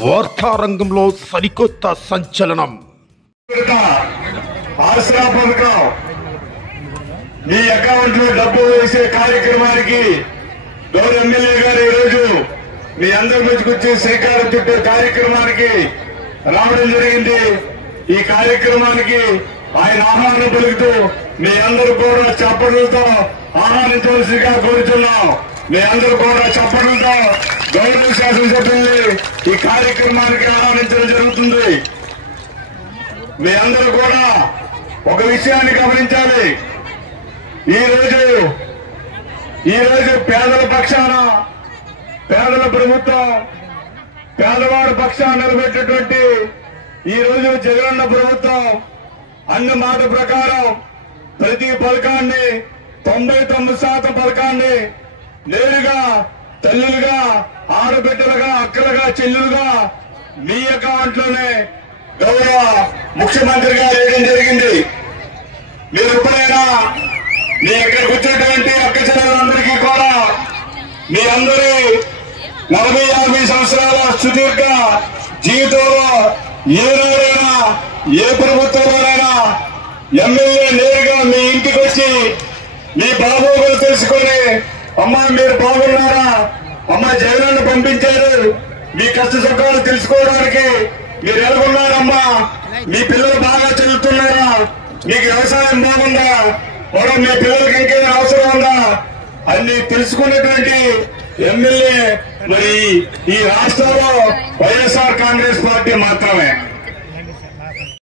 వార్తారంగంలో సరికొత్త సంచలనం. ఆసరా పథకం మీ అకౌంట్ లో డబ్బు వేసే కార్యక్రమానికి గౌరవ ఎమ్మెల్యే గారు ఈరోజు మీ అందరి మధ్యకొచ్చి శ్రీకారం చుట్టే కార్యక్రమానికి రావడం జరిగింది. ఈ కార్యక్రమానికి ఆయన ఆహ్వానం పలుకుతూ మీ అందరూ కూడా చప్పట్లతో ఆహ్వానించవలసిగా కోరుతున్నాం. మీ అందరూ కూడా చప్పట్లతో గౌరవ శాసనసభ్యుల్ని ఈ కార్యక్రమానికి ఆహ్వానించడం జరుగుతుంది. మీ అందరూ కూడా ఒక విషయాన్ని గమనించాలి. ఈ రోజు పేదల పక్షాన పేదల ప్రభుత్వం పేదవాడి పక్షాన నిలబెట్టేటువంటి ఈ రోజు జగనన్న ప్రభుత్వం అన్న మాట ప్రకారం ప్రతి పథకాన్ని 99% పథకాన్ని నేరుగా తల్లులుగా ఆడబిడ్డలుగా అక్కలుగా చెల్లులుగా మీ అకౌంట్ లోనే గౌరవ ముఖ్యమంత్రి గారు వేయడం జరిగింది. మీరు ఎప్పుడైనా మీ ఇక్కడికి వచ్చేటువంటి అక్క చెల్లెలందరికీ కూడా మీ అందరూ 40-50 సంవత్సరాల సుదీర్ఘ జీవితంలో ఏదైనా ఏ ప్రభుత్వంలోనైనా ఎమ్మెల్యే నేరుగా మీ ఇంటికి వచ్చి మీ బాగోగులు తెలుసుకొని అమ్మా మీరు బాగున్నారా, అమ్మా జగనన్న పంపించారు, మీ కష్ట సుఖాలు తెలుసుకోవడానికి మీరు ఎలాగున్నారమ్మా, మీ పిల్లలు బాగా చదువుతున్నారా, మీకు వ్యవసాయం బాగుందా, మరో మీ పిల్లలకి ఇంకేమైనా అవసరం ఉందా అన్ని తెలుసుకునేటువంటి ఎమ్మెల్యే మరి ఈ రాష్ట్రంలో వైఎస్ఆర్ కాంగ్రెస్ పార్టీ మాత్రమే.